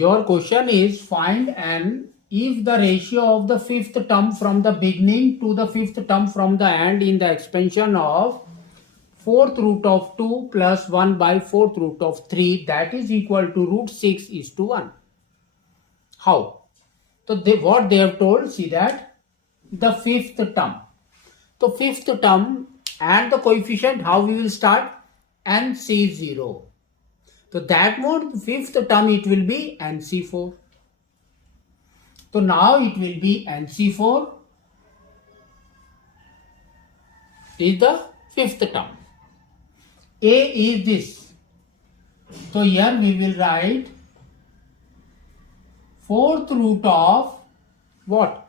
your question is find n if the ratio of the fifth term from the beginning to the fifth term from the end in the expansion of fourth root of 2 plus 1 by fourth root of 3 that is equal to root 6 is to 1. How? So what they have told, see that the fifth term. So fifth term and the coefficient, how we will start? NC0. So that mode fifth term it will be NC4. So now it will be NC4 is the fifth term. A is this. So here we will write fourth root of what?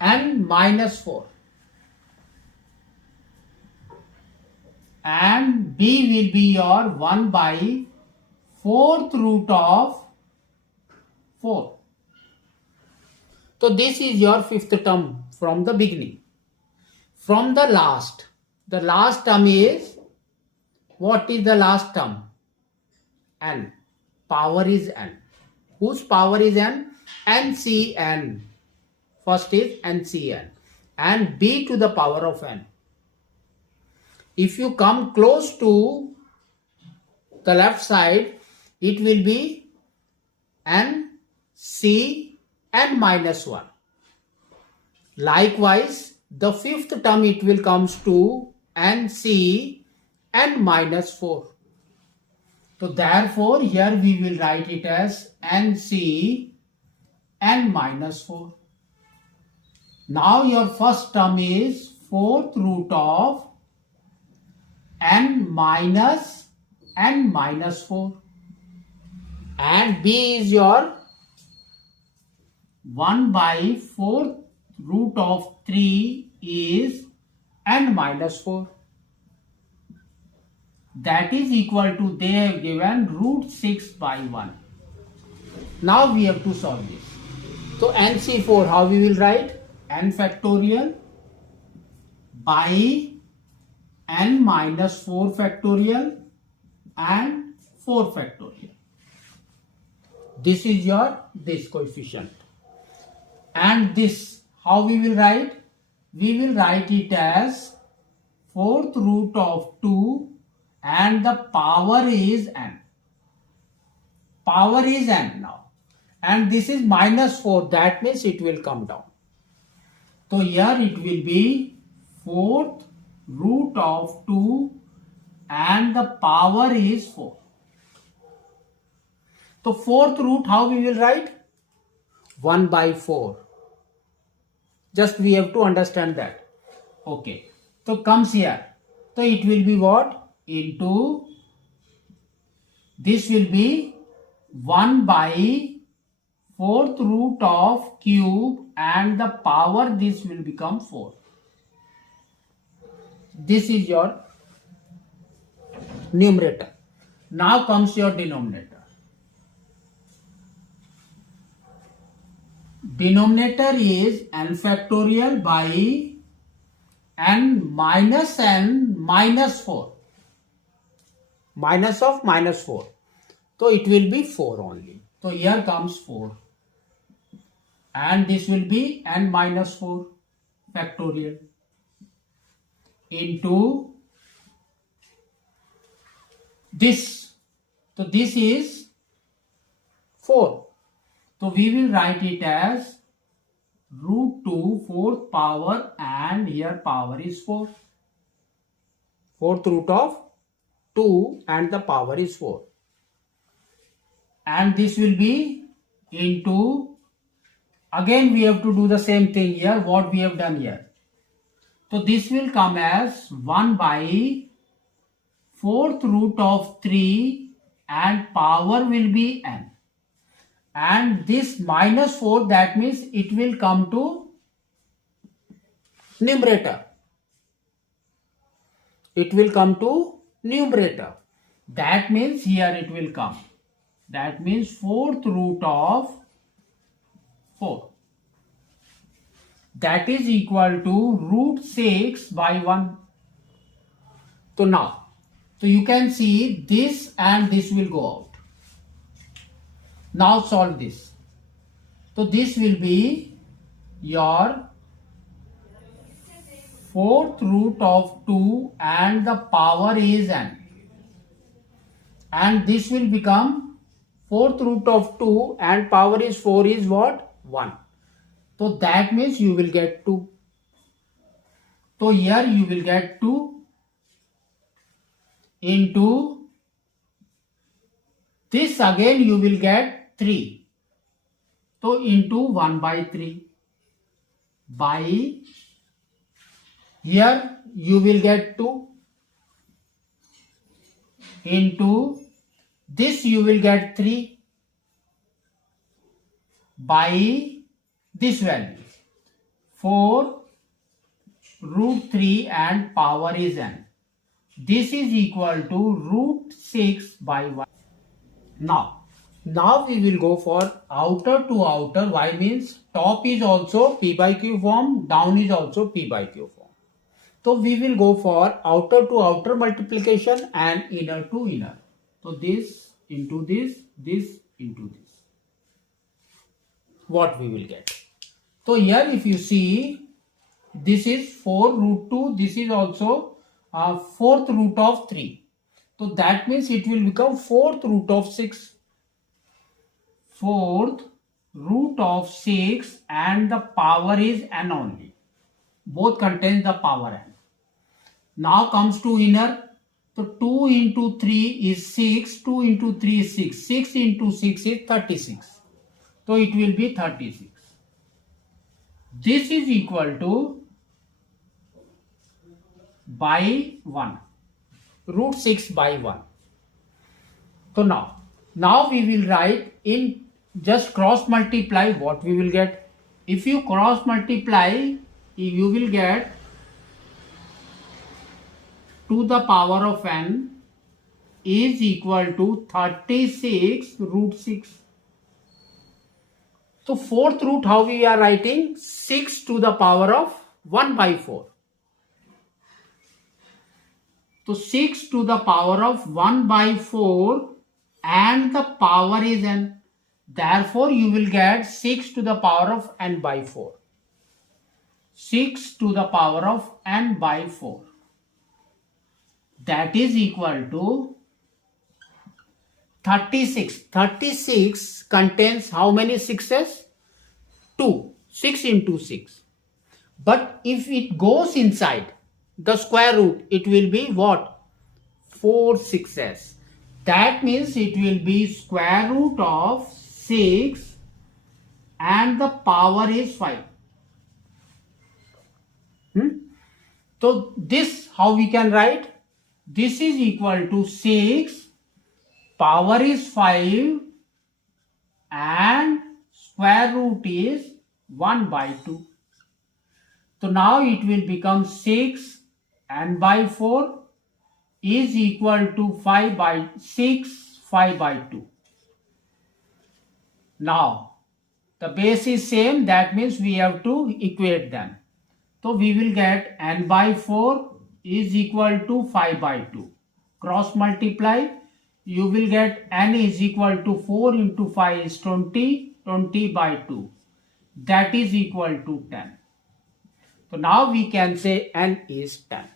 N minus 4. And B will be your 1 by fourth root of 4. So this is your fifth term from the beginning. From the last term is, what is the last term? N. Power is N. Whose power is N? NCN. First is NCN. And B to the power of N. If you come close to the left side, it will be N, C, N minus 1. Likewise, the fifth term it will comes to N, C, N minus 4. So therefore, here we will write it as N, C, N minus 4. Now your first term is fourth root of N minus 4. And B is your 1 by fourth root of 3 is N minus 4. That is equal to, they have given root 6 by 1. Now we have to solve this. So NC4, how we will write? N factorial by N minus 4 factorial and 4 factorial. This is your this coefficient. And this, how we will write? We will write it as fourth root of 2 and the power is N. Power is N now. And this is minus 4. That means it will come down. So here it will be fourth root of 2 and the power is 4. So fourth root, how we will write? 1 by 4. Just we have to understand that. Okay. So comes here. So it will be what? Into, this will be 1 by fourth root of cube and the power, this will become 4. This is your numerator. Now comes your denominator. Denominator is n factorial by n minus 4. Minus of minus 4. So it will be 4 only. So here comes 4. And this will be n minus 4 factorial into this. So this is 4. So we will write it as root 2 fourth power and here power is 4. Fourth root of 2 and the power is 4. And this will be into, again we have to do the same thing here, what we have done here. So this will come as 1 by fourth root of 3 and power will be n. And this minus 4, that means it will come to numerator. It will come to numerator. That means here it will come. That means fourth root of 4. That is equal to root 6 by 1. So now, so you can see this and this will go out. Now solve this. So this will be your fourth root of 2 and the power is n. And this will become fourth root of 2 and power is 4 is what? 1. So that means you will get 2. So here you will get 2 into this, again you will get 3. So into 1 by 3 by here you will get 2 into this you will get 3 by this value 4 root 3 and power is n. This is equal to root 6 by 1. Now we will go for outer to outer. Y means top is also P by Q form, down is also P by Q form. So we will go for outer to outer multiplication and inner to inner. So this into this, this into this. What we will get? So here if you see, this is 4 root 2, this is also fourth root of 3. So that means it will become fourth root of 6. Fourth root of 6 and the power is n only. Both contains the power n. Now comes to inner. So 2 into 3 is 6. 2 into 3 is 6. 6 into 6 is 36. So it will be 36. This is equal to by 1. Root 6 by 1. So now we will write in just cross multiply what we will get. If you cross multiply, you will get to the power of n is equal to 36 root 6. So fourth root, how we are writing? 6 to the power of 1 by 4. So 6 to the power of 1 by 4 and the power is n. Therefore, you will get 6 to the power of n by 4. 6 to the power of n by 4. That is equal to 36. 36 contains how many 6s? 2. 6 into 6. But if it goes inside the square root, it will be what? 4 6s. That means it will be square root of 6 and the power is 5. So this how we can write? This is equal to 6, power is 5 and square root is 1 by 2. So now it will become 6 n by 4 is equal to 5 by 6, 5 by 2. Now, the base is same, that means we have to equate them. So we will get n by 4 is equal to 5 by 2. Cross multiply, you will get n is equal to 4 into 5 is 20, 20 by 2. That is equal to 10. So now we can say n is 10.